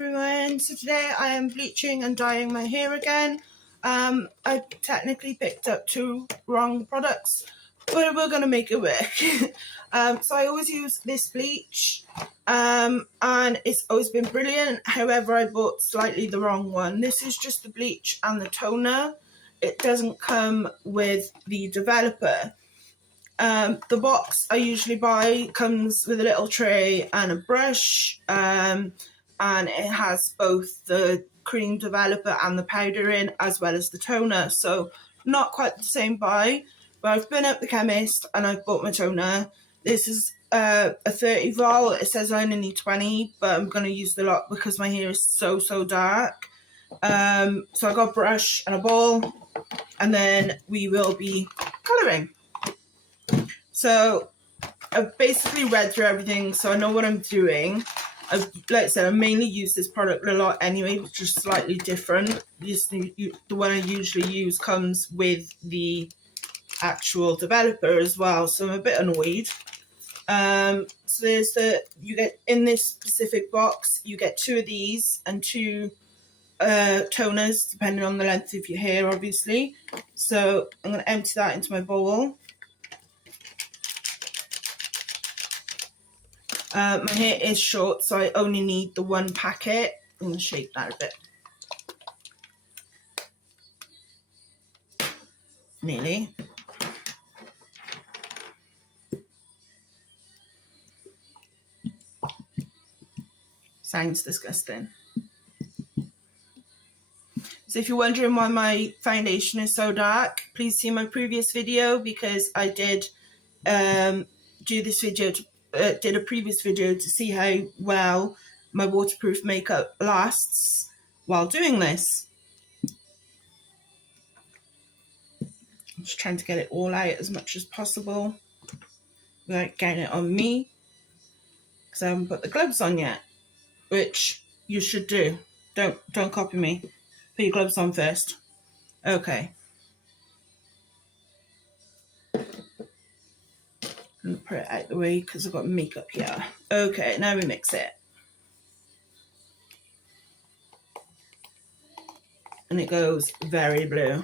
Everyone, so today I am bleaching and dyeing my hair again. I technically picked up two wrong products, but we're going to make it work. So I always use this bleach, and it's always been brilliant. However, I bought slightly the wrong one. This is just the bleach and the toner. It doesn't come with the developer. The box I usually buy comes with a little tray and a brush, and it has both the cream developer and the powder in, as well as the toner. So not quite the same buy, but I've been at the chemist and I've bought my toner. This is a 30 vol. It says I only need 20, but I'm going to use the lot because my hair is so dark. So I got a brush and a ball, and then we will be colouring. So I've basically read through everything, so I know what I'm doing. Like I said, I mainly use this product a lot anyway, which is slightly different. The one I usually use comes with the actual developer as well, so I'm a bit annoyed. So there's you get in this specific box, you get two of these and two toners, depending on the length of your hair, obviously. So I'm going to empty that into my bowl. My hair is short, so I only need the one packet. I'm going to shake that a bit. Nearly. Sounds disgusting. So if you're wondering why my foundation is so dark, please see my previous video, because I did do this video did a previous video to see how well my waterproof makeup lasts while doing this. I'm just trying to get it all out as much as possible without getting it on me, because I haven't put the gloves on yet, which you should do. Don't copy me. Put your gloves on first. Okay. I'm going to put it out the way because I've got makeup here. Okay, now we mix it. And it goes very blue.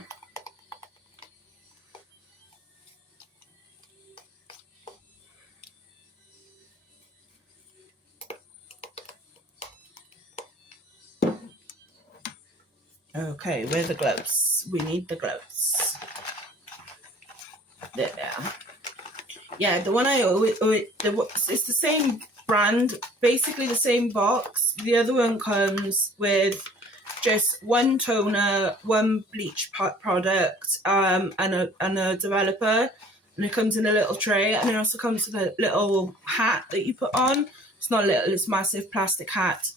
Okay, where are the gloves? We need the gloves. There they are. Yeah, the one I always, it's the same brand, basically the same box. The other one comes with just one toner, one bleach product, and a developer, and it comes in a little tray, and it also comes with a little hat that you put on. It's not little, it's a massive plastic hat.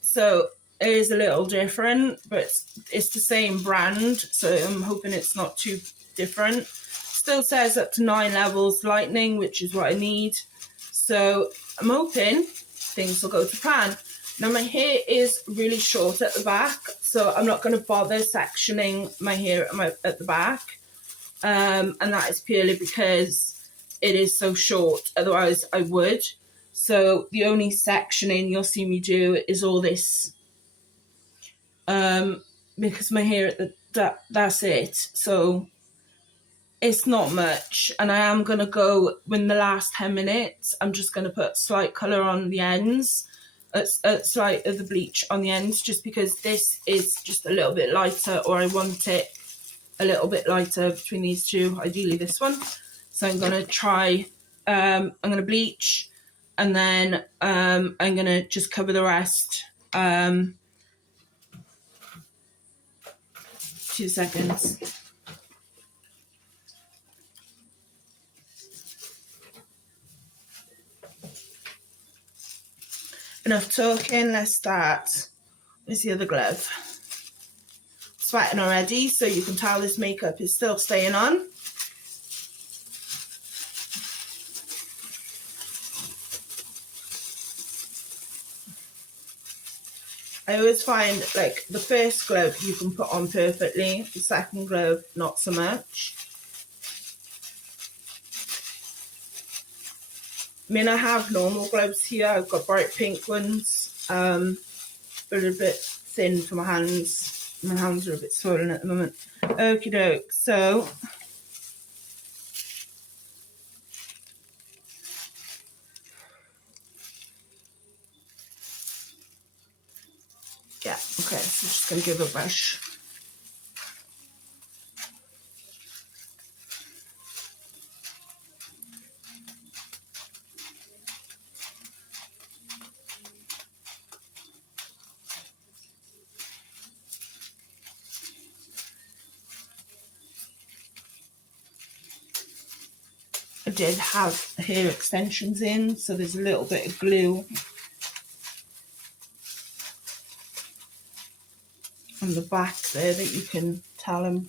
So it is a little different, but it's the same brand, so I'm hoping it's not too different. Still says up to 9 levels lightning, which is what I need. So I'm hoping things will go to plan. Now my hair is really short at the back, so I'm not going to bother sectioning my hair at the back. And that is purely because it is so short, otherwise I would. So the only sectioning you'll see me do is all this, because my hair that's it. So it's not much, and I am going to go, in the last 10 minutes, I'm just going to put slight colour on the ends, slight of the bleach on the ends, just because this is just a little bit lighter, or I want it a little bit lighter between these two, ideally this one. So I'm going to try, I'm going to bleach, and then I'm going to just cover the rest. 2 seconds. Enough talking, let's start. Where's the other glove? Sweating already, so you can tell this makeup is still staying on. I always find, like, the first glove you can put on perfectly, the second glove not so much. I mean, I have normal gloves here. I've got bright pink ones. but a bit thin for my hands. My hands are a bit swollen at the moment. Okie doke, so yeah, okay, so just gonna give a brush. I did have hair extensions in, so there's a little bit of glue on the back there that you can tell I'm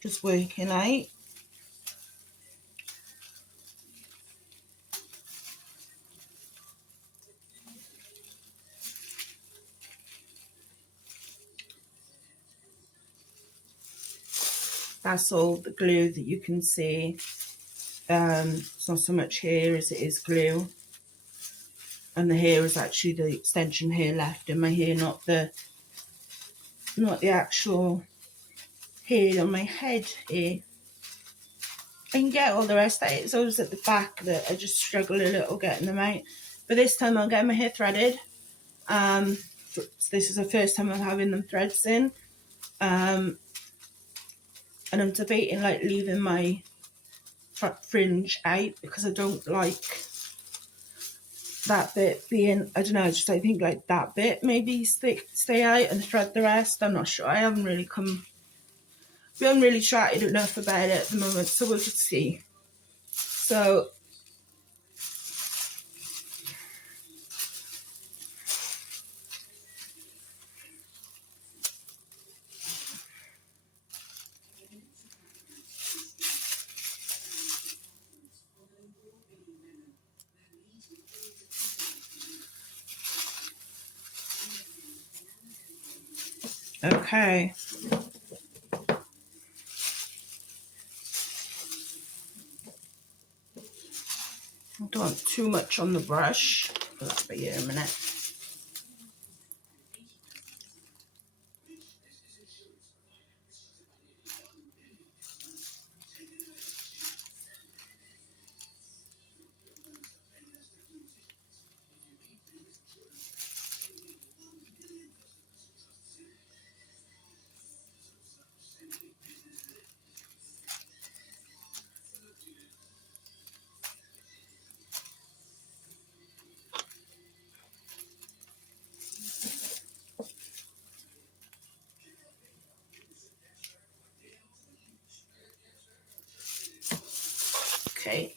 just working out. That's all the glue that you can see. It's not so much hair as it is glue, and the hair is actually the extension hair left in my hair, not the actual hair on my head here. I can get all the rest out. It's always at the back that I just struggle a little getting them out, but this time I'll get my hair threaded. So this is the first time I'm having them threads in, and I'm debating like leaving my front fringe out because I don't like that bit being, I don't know, I think like that bit maybe stay out and thread the rest. I'm not sure. I haven't really chatted enough about it at the moment, so we'll just see. So okay. I don't want too much on the brush. That'll be here in a minute. Okay.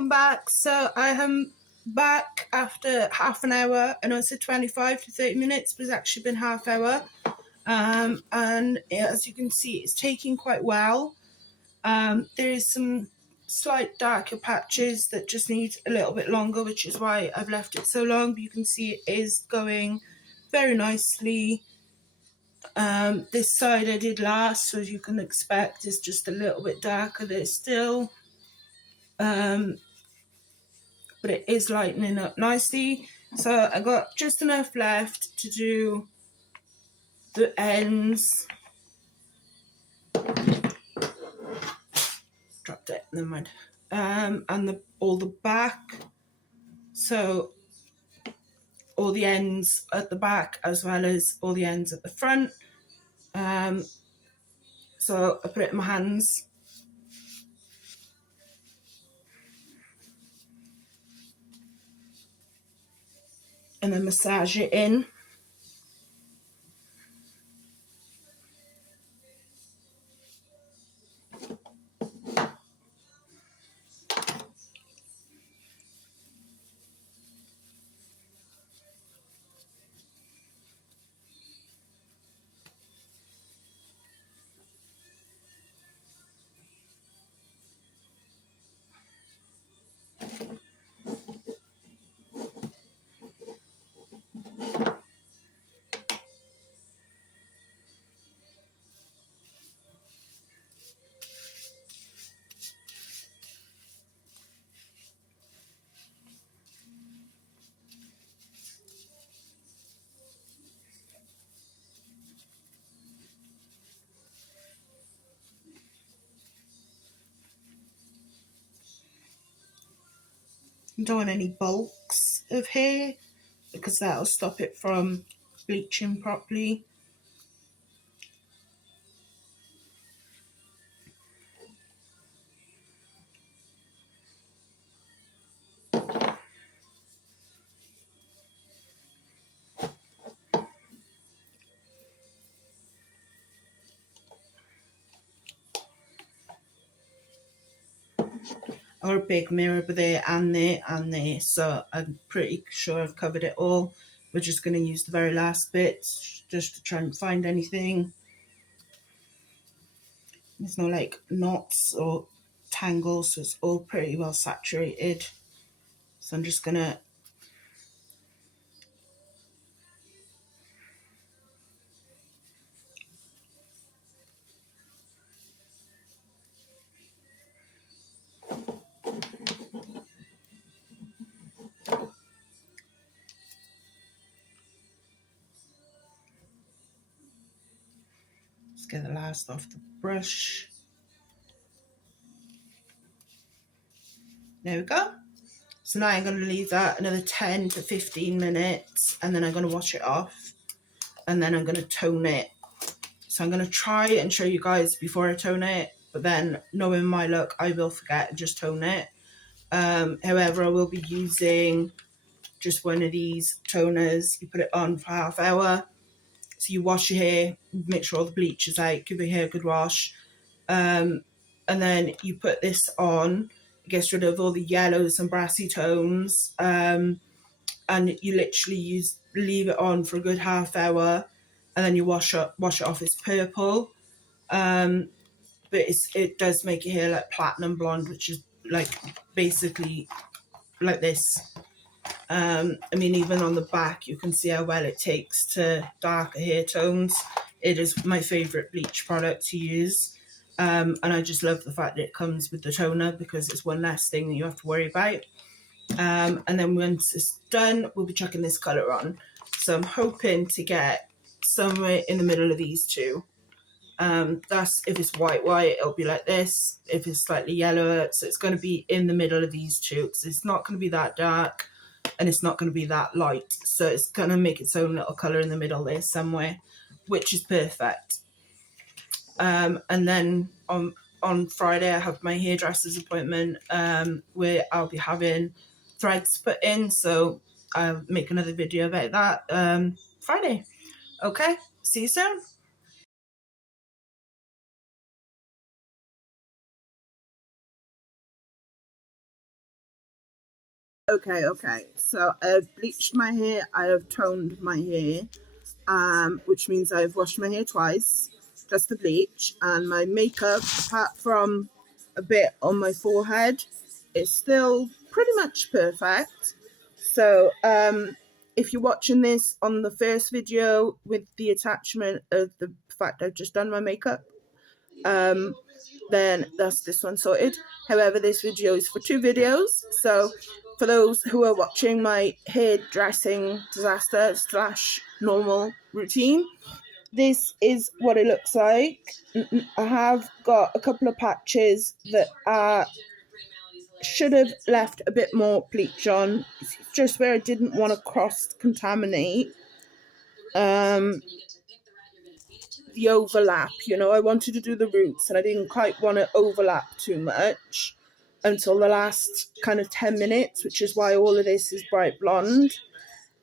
I'm back. So I am back after half an hour. I know it's 25 to 30 minutes, but it's actually been half hour. And as you can see, it's taking quite well. There is some slight darker patches that just need a little bit longer, which is why I've left it so long, but you can see it is going very nicely. This side I did last, so as you can expect, is just a little bit darker there still. But it is lightening up nicely. So I got just enough left to do the ends. Dropped it, never mind. And all the back. So all the ends at the back as well as all the ends at the front. So I put it in my hands. And then massage it in. I don't want any bulks of hair because that'll stop it from bleaching properly. I've got a big mirror there and there and there, so I'm pretty sure I've covered it all. We're just going to use the very last bits just to try and find anything. There's no like knots or tangles, so it's all pretty well saturated. So I'm just going to get the last off the brush. There we go. So now I'm going to leave that another 10 to 15 minutes and then I'm going to wash it off and then I'm going to tone it. So I'm going to try and show you guys before I tone it, but then knowing my look, I will forget and just tone it. However, I will be using just one of these toners. You put it on for half hour. So you wash your hair, make sure all the bleach is out, give your hair a good wash. And then you put this on, it gets rid of all the yellows and brassy tones. And you literally leave it on for a good half hour and then you wash it off. It's purple. But it does make your hair like platinum blonde, which is like basically like this. I mean, even on the back, you can see how well it takes to darker hair tones. It is my favourite bleach product to use. And I just love the fact that it comes with the toner because it's one less thing that you have to worry about. And then once it's done, we'll be chucking this colour on. So I'm hoping to get somewhere in the middle of these two. That's if it's white, it'll be like this. If it's slightly yellower, so it's going to be in the middle of these two because it's not going to be that dark and it's not going to be that light. So it's going to make its own little colour in the middle there somewhere, which is perfect. And then on Friday, I have my hairdresser's appointment where I'll be having threads put in. So I'll make another video about that Friday. Okay, see you soon. Okay. So I've bleached my hair, I have toned my hair, which means I've washed my hair twice, just the bleach, and my makeup, apart from a bit on my forehead, is still pretty much perfect. So if you're watching this on the first video with the attachment of the fact I've just done my makeup, then that's this one sorted. However, this video is for two videos, so for those who are watching my hairdressing disaster / normal routine, this is what it looks like. I have got a couple of patches that should have left a bit more bleach on. It's just where I didn't want to cross contaminate the overlap. I wanted to do the roots and I didn't quite want to overlap too much until the last kind of 10 minutes, which is why all of this is bright blonde.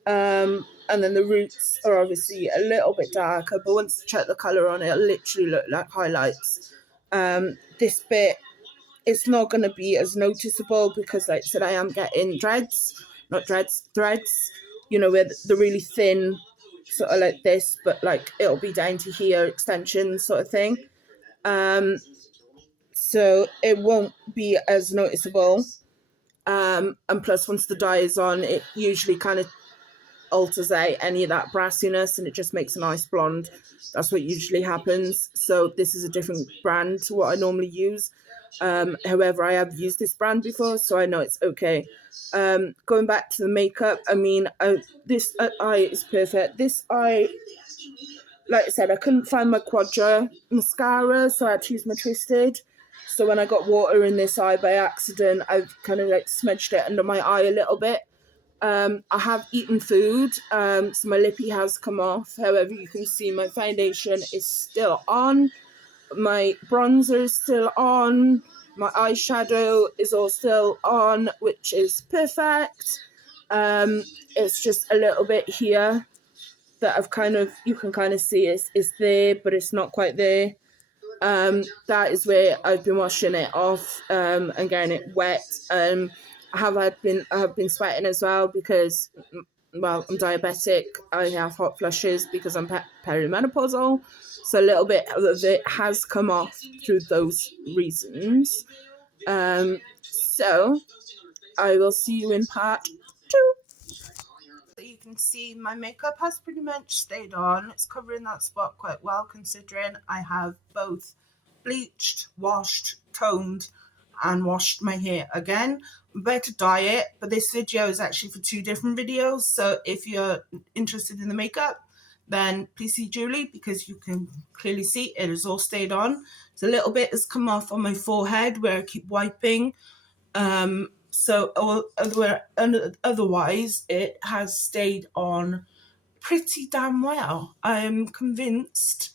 And then the roots are obviously a little bit darker, but once you check the colour on it, it'll literally look like highlights. This bit, it's not going to be as noticeable because, like I said, I am getting threads, where the really thin, sort of like this, but like it'll be down to here, extensions sort of thing. So it won't be as noticeable. And plus, once the dye is on, it usually kind of alters out any of that brassiness and it just makes a nice blonde. That's what usually happens. So this is a different brand to what I normally use. However, I have used this brand before, so I know it's okay. Going back to the makeup, I mean, this eye is perfect. This eye, like I said, I couldn't find my Quadra mascara, so I had to use my Twisted. So when I got water in this eye by accident, I've kind of like smudged it under my eye a little bit. I have eaten food, so my lippy has come off. However, you can see my foundation is still on. My bronzer is still on. My eyeshadow is all still on, which is perfect. It's just a little bit here that I've kind of, you can kind of see it's there, but it's not quite there. That is where I've been washing it off and getting it wet. I have been sweating as well because, well, I'm diabetic. I have hot flushes because I'm perimenopausal. So a little bit of it has come off through those reasons. So I will see you in part 2. So you can see my makeup has pretty much stayed on. It's covering that spot quite well considering I have both bleached, washed, toned and washed my hair again. I'm about to dye it, but this video is actually for 2 different videos. So if you're interested in the makeup, then please see Julie because you can clearly see it has all stayed on. So a little bit has come off on my forehead where I keep wiping. So otherwise it has stayed on pretty damn well. I'm convinced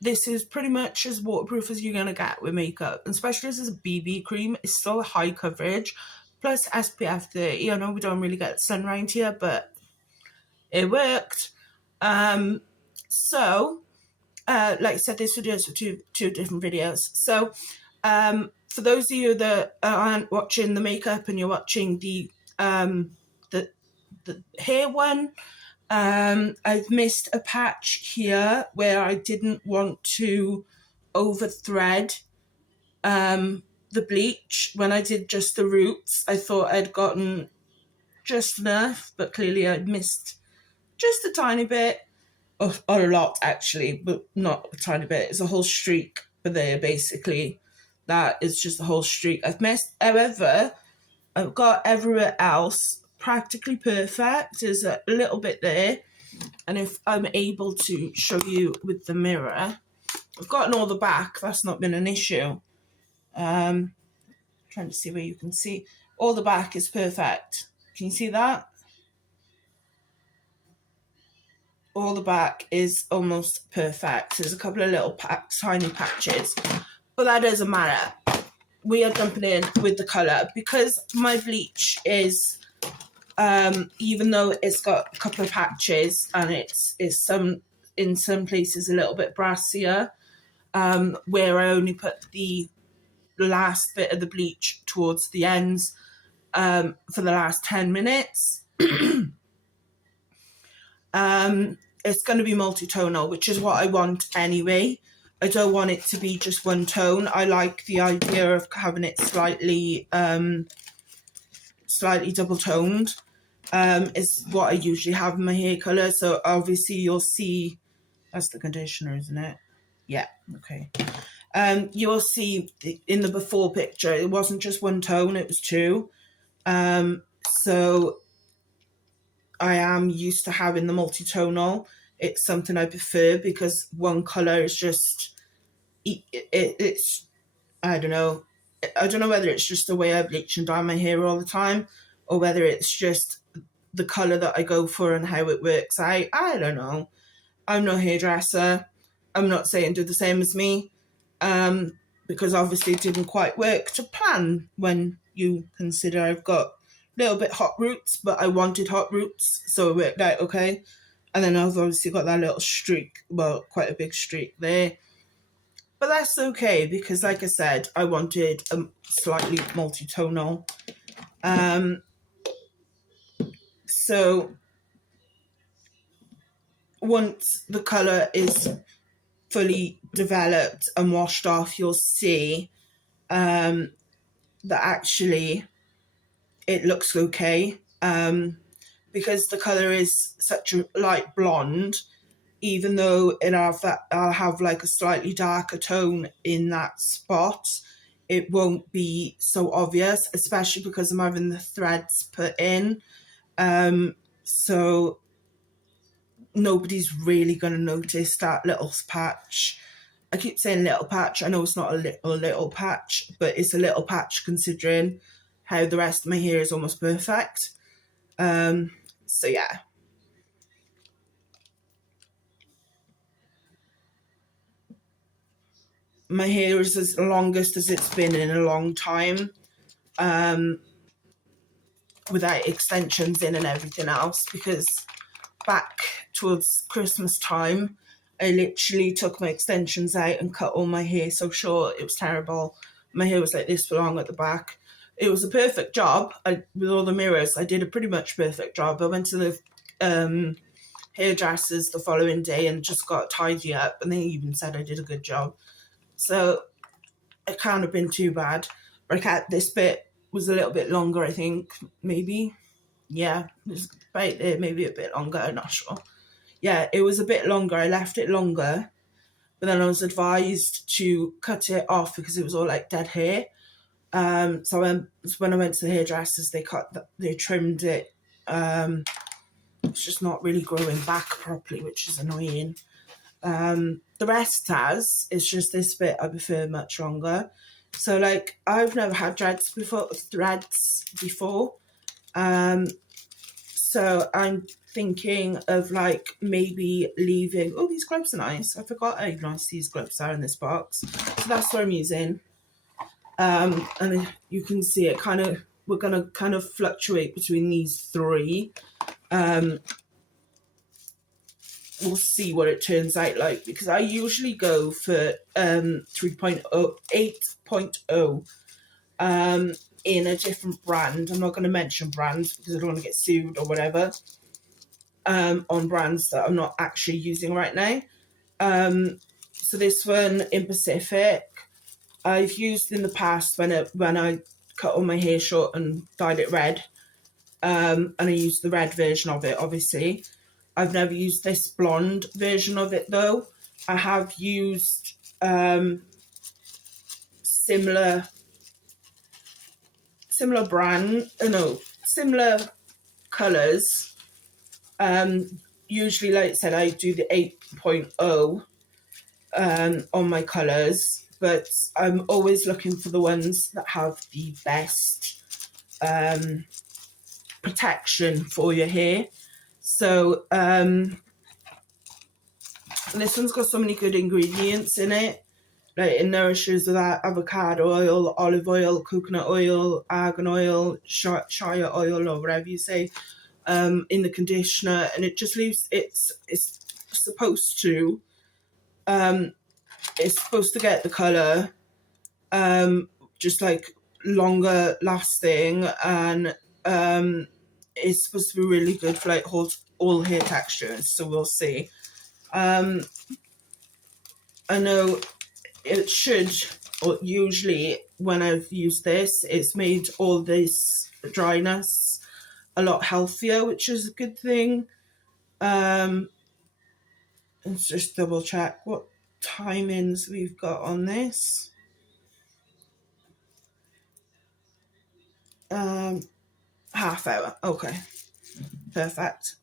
this is pretty much as waterproof as you're going to get with makeup, especially as a BB cream. It's still a high coverage plus SPF 30. I know we don't really get sun around here, but it worked. Like I said, this video is for two different videos. So for those of you that aren't watching the makeup and you're watching the hair one, I've missed a patch here where I didn't want to over thread the bleach. When I did just the roots, I thought I'd gotten just enough, but clearly I'd missed just a tiny bit, or a lot actually, but not a tiny bit. It's a whole streak there basically. That is just a whole streak I've missed. However, I've got everywhere else practically perfect. There's a little bit there, and if I'm able to show you with the mirror, I've gotten all the back. That's not been an issue. Trying to see where you can see. All the back is perfect. Can you see that? All the back is almost perfect. There's a couple of little tiny patches, but that doesn't matter. We are jumping in with the colour because my bleach is, even though it's got a couple of patches and it's in some places a little bit brassier, where I only put the last bit of the bleach towards the ends for the last 10 minutes. It's going to be multi-tonal, which is what I want anyway. I don't want it to be just one tone. I like the idea of having it slightly double-toned. Is what I usually have in my hair colour. So obviously you'll see, that's the conditioner, isn't it? Yeah, okay. You'll see in the before picture, it wasn't just one tone, it was 2. So I am used to having the multi-tonal. It's something I prefer because one colour is just, it's, I don't know whether it's just the way I bleach and dye my hair all the time, or whether it's just the colour that I go for and how it works. I don't know. I'm no hairdresser. I'm not saying do the same as me, because obviously it didn't quite work to plan when you consider I've got a little bit hot roots, but I wanted hot roots, so it worked out okay. And then I've obviously got that little streak, well, quite a big streak there. But that's okay, because like I said, I wanted a slightly multi-tonal. So once the colour is fully developed and washed off, you'll see that actually it looks okay. Because the colour is such a light blonde, even though I'll have like a slightly darker tone in that spot, it won't be so obvious, especially because I'm having the threads put in. So nobody's really going to notice that little patch. I keep saying little patch. I know it's not a little patch, but it's a little patch considering how the rest of my hair is almost perfect. So yeah. My hair is as longest as it's been in a long time, without extensions in and everything else, because back towards Christmas time, I literally took my extensions out and cut all my hair so short. It was terrible. My hair was like this for long at the back. It was a perfect job. With all the mirrors, I did a pretty much perfect job. I went to the hairdressers the following day and just got tidy up, and they even said I did a good job. So it can't have been too bad. But this bit was a little bit longer, I think, maybe. Yeah, it was about there, maybe a bit longer, I'm not sure. Yeah, it was a bit longer. I left it longer, but then I was advised to cut it off because it was all like dead hair. So when I went to the hairdressers, they trimmed it. It's just not really growing back properly, which is annoying. The rest it's just this bit I prefer much longer. So like I've never had threads before. So I'm thinking of like maybe leaving. Oh, these gloves are nice. I forgot how nice these gloves are in this box. So that's what I'm using. And you can see it we're going to kind of fluctuate between these three. We'll see what it turns out like, because I usually go for 3.0, 8.0 in a different brand. I'm not going to mention brands because I don't want to get sued or whatever, on brands that I'm not actually using right now. So this one in Pacific, I've used in the past when I cut all my hair short and dyed it red, and I used the red version of it, obviously. I've never used this blonde version of it though. I have used similar colours. Usually, like I said, I do the 8.0 on my colours, but I'm always looking for the ones that have the best protection for your hair. So this one's got so many good ingredients in it. Like it nourishes with avocado oil, olive oil, coconut oil, argan oil, shea oil, or whatever you say, in the conditioner, and it just leaves it's supposed to get the colour just like longer lasting, and it's supposed to be really good for like all hair textures. So we'll see. I know it should, or usually when I've used this, it's made all this dryness a lot healthier, which is a good thing. Let's just double check what timings we've got on this. Half hour. Okay, perfect.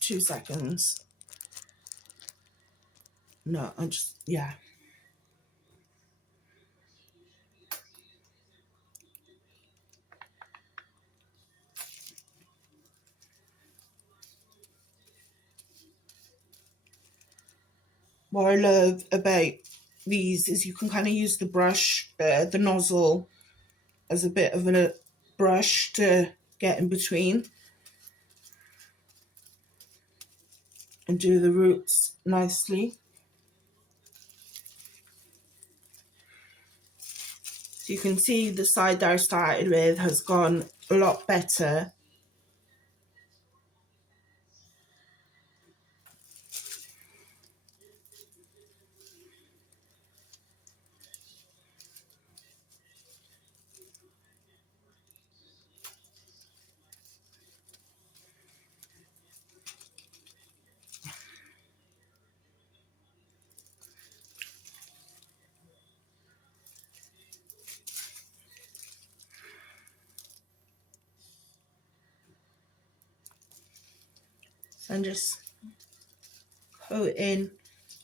2 seconds. No, yeah. What I love about these is you can kind of use the brush, the nozzle, as a bit of a brush to get in between and do the roots nicely. So you can see the side that I started with has gone a lot better. So I'm just coating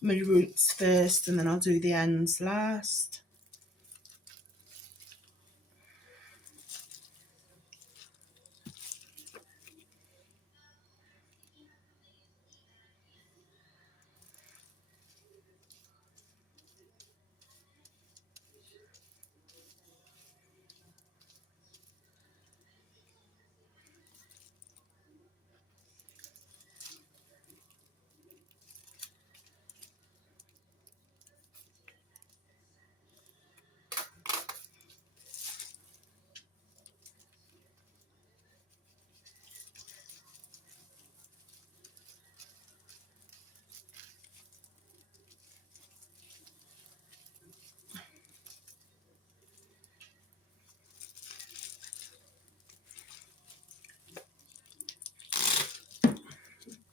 my roots first and then I'll do the ends last.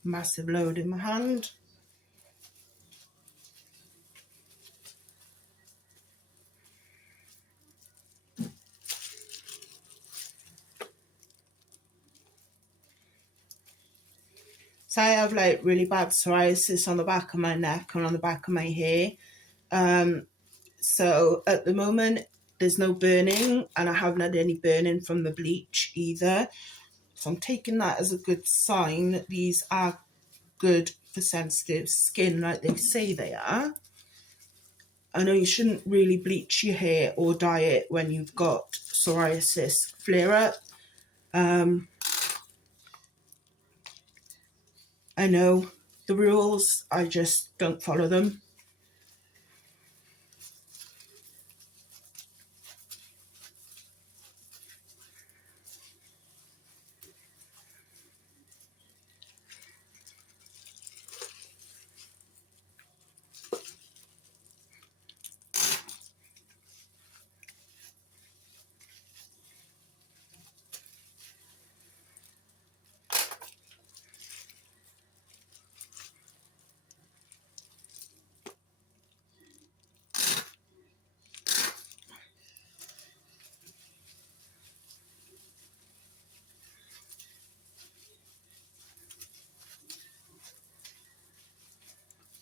Massive load in my hand. So I have like really bad psoriasis on the back of my neck and on the back of my hair. So at the moment there's no burning, and I haven't had any burning from the bleach either. So I'm taking that as a good sign that these are good for sensitive skin like they say they are. I know you shouldn't really bleach your hair or dye it when you've got psoriasis flare up. I know the rules, I just don't follow them.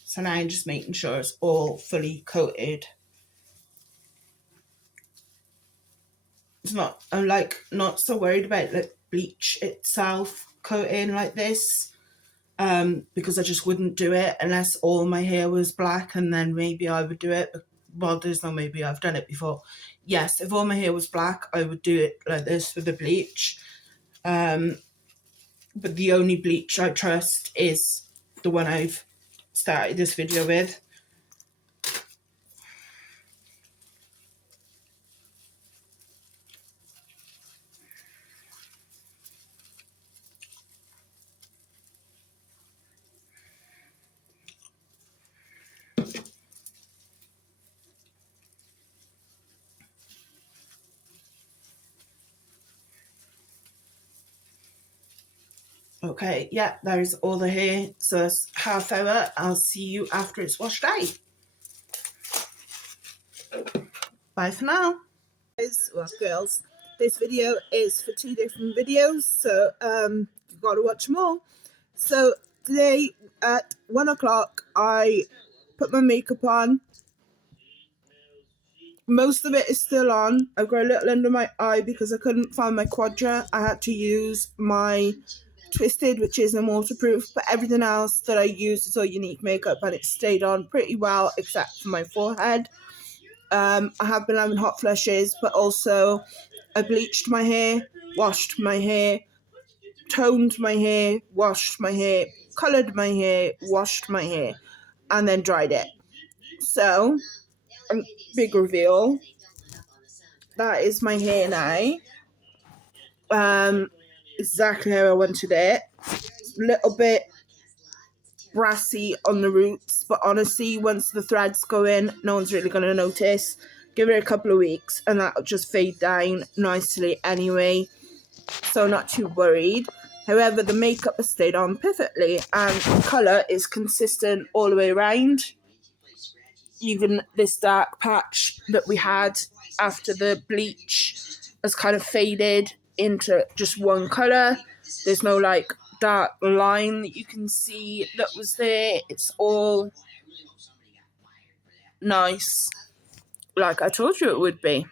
So now I'm just making sure it's all fully coated. It's not, I'm like not so worried about like bleach itself coating like this, because I just wouldn't do it unless all my hair was black, and then maybe I would do it. Well, there's no maybe, I've done it before. Yes, if all my hair was black, I would do it like this with the bleach. But the only bleach I trust is the one I've started this video with. Okay, yeah, there's all the hair. So it's half hour. I'll see you after it's washed out. Bye for now. Well, girls, this video is for 2 different videos, so you've got to watch them all. So today at 1 o'clock, I put my makeup on. Most of it is still on. I've got a little under my eye because I couldn't find my quadra. I had to use my Twisted, which isn't waterproof, but everything else that I used is all Unique makeup, and it stayed on pretty well except for my forehead. I have been having hot flushes, but also I bleached my hair, washed my hair, toned my hair, washed my hair, coloured my hair, washed my hair, and then dried it. So, big reveal. That is my hair now. Exactly how I wanted it. A little bit brassy on the roots, but honestly, once the threads go in, no one's really going to notice. Give it a couple of weeks and that'll just fade down nicely anyway, so not too worried. However, the makeup has stayed on perfectly and the colour is consistent all the way around. Even this dark patch that we had after the bleach has kind of faded into just one colour. There's no like dark line that you can see that was there. It's all nice, like I told you it would be.